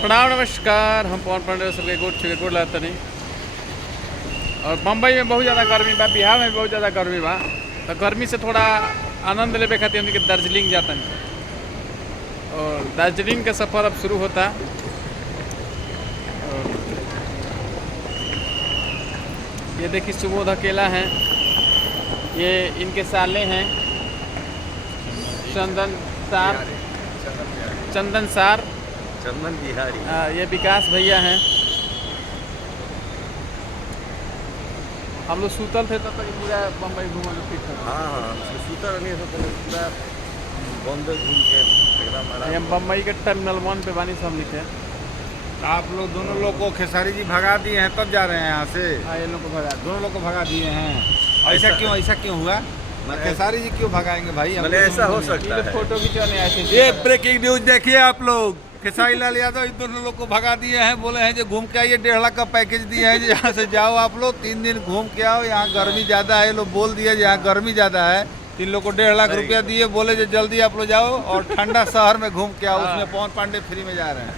प्रणाम नमस्कार। हम पवन पांडे सबके गोट लाते नहीं। और बम्बई में बहुत ज़्यादा गर्मी बा, बिहार में भी बहुत ज़्यादा गर्मी बा। तो गर्मी से थोड़ा आनंद लेवे खातिर हमने दार्जिलिंग जाता नहीं। और दार्जिलिंग का सफ़र अब शुरू होता। और ये देखिए सुबोध अकेला हैं, ये इनके साले हैं चंदन बिहारी। ये विकास भैया हैं। हम लोग सूतल थे तब तक पूरा बम्बई घूमा ठीक है। हाँ सूतल नहीं पूरा बॉम्बे घूम के एकदम। हम बम्बई के टर्मिनल 1 पे बानी सब लिखे। आप लोग दोनों लोग को खेसारी जी भगा दिए हैं तब जा रहे हैं यहाँ से। हाँ, ये लोग को भगा, दोनों लोग को भगा दिए हैं। ऐसा क्यों हुआ? खेसारी जी क्यों भगाएंगे भाई? ऐसा हो सकता है। फोटो खिंचवाने आए थे। ये ब्रेकिंग न्यूज देखिए आप लोग। खेसारी लाल यादव इन दोनों लोग को भगा दिए हैं। बोले हैं जो घूम के आइए, 1.5 लाख का पैकेज दिया है, यहाँ से जाओ आप लोग 3 दिन घूम के आओ। यहाँ गर्मी ज़्यादा है, लोग बोल दिए यहाँ गर्मी ज़्यादा है। 3 लोग को 1.5 लाख रुपया दिए, बोले जो जल्दी आप लोग जाओ और ठंडा शहर में घूम के आओ। उसमें पवन पांडे फ्री में जा रहे हैं।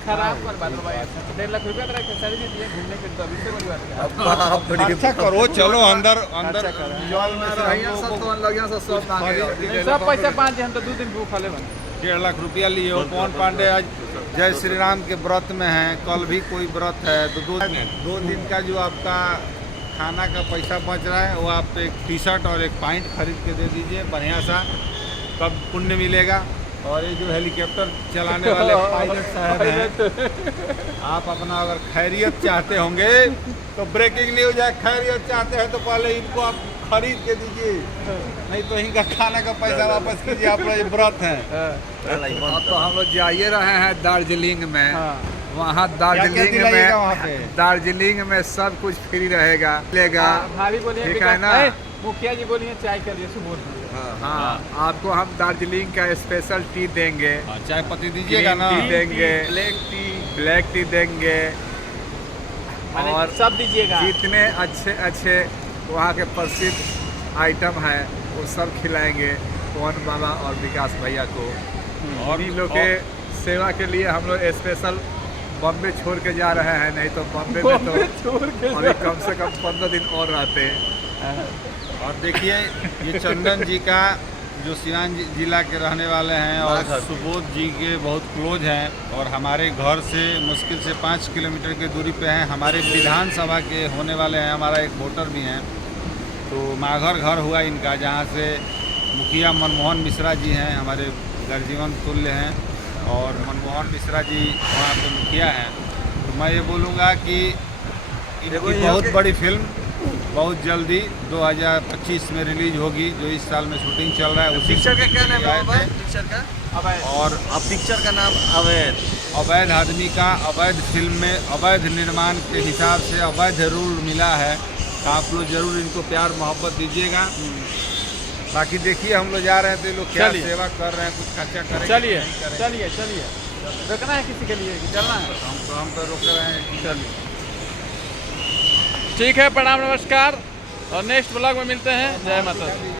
खराब कर बात भाई। 1.5 लाख रुपया तरह खेसारी जी दिए घूमने के, तो अभी से बड़ी बात है। अच्छा करो, चलो अंदर अच्छा करो। जॉल में से सब पैसा 5 हम तो 2 दिन भूख ले बन। 1.5 लाख रुपया लिए हो। पवन पांडे आज जय श्री राम के व्रत में हैं, कल भी कोई व्रत है, तो 2 दिन का जो आपका खाना का पैसा बच रहा है वो आप एक टी-शर्ट और एक पैंट खरीद के दे दीजिए बढ़िया सा, तब पुण्य मिलेगा। और ये जो हेलीकॉप्टर चलाने वाले पायलट साहब हैं, आप अपना अगर खैरियत चाहते होंगे तो ब्रेकिंग न्यूज है, खैरियत चाहते हैं तो पहले इनको आप खरीद के दीजिए, नहीं तो इनका खाने का पैसा वापस कीजिए। आप लोग ये व्रत हैं। तो हम लोग जा ही रहे हैं दार्जिलिंग में। वहाँ दार्जिलिंग में सब कुछ फ्री रहेगा, लेगा। भाभी बोलिए, ठीक है ना? मुखिया जी बोलिए चाय कर दिए सुबोध। हाँ, आपको हम दार्जिलिंग का स्पेशल टी देंगे। चाय पत्ती दीजिएगा ना, टी देंगे, ब्लैक टी देंगे, और सब दीजिएगा। जितने अच्छे वहाँ के प्रसिद्ध आइटम हैं वो सब खिलाएंगे पवन बाबा और विकास भैया को। और इन लोग के सेवा के लिए हम लोग स्पेशल बॉम्बे छोड़ के जा रहे हैं, नहीं तो बॉम्बे में तो अभी कम से कम 15 दिन और रहते हैं। और देखिए ये चंदन जी का जो सिवान जिला के रहने वाले हैं और सुबोध जी के बहुत क्लोज हैं, और हमारे घर से मुश्किल से 5 किलोमीटर की दूरी पे हैं। हमारे विधानसभा के होने वाले हैं, हमारा एक वोटर भी हैं। तो माघर घर हुआ इनका, जहाँ से मुखिया मनमोहन मिश्रा जी हैं, हमारे गर्जीवन तुल्य हैं, और मनमोहन मिश्रा जी वहाँ पे मुखिया हैं। तो मैं ये बोलूँगा कि इनकी बहुत बड़ी फिल्म बहुत जल्दी 2025 में रिलीज होगी, जो इस साल में शूटिंग चल रहा है। उसी पिक्चर का क्या नाम है? पिक्चर का और अब पिक्चर का नाम अवैध आदमी का अवैध फिल्म में अवैध निर्माण के हिसाब से अवैध रूल मिला है। तो आप लोग जरूर इनको प्यार मोहब्बत दीजिएगा। बाकी देखिए हम लोग जा रहे हैं तो ये लोग क्या सेवा कर रहे हैं, कुछ खर्चा करें। चलिए रोकना है किसी के लिए कि चलना है? हम तो रोक रहे हैं। चलिए ठीक है, प्रणाम नमस्कार, और नेक्स्ट ब्लॉग में मिलते हैं। जय माता दी।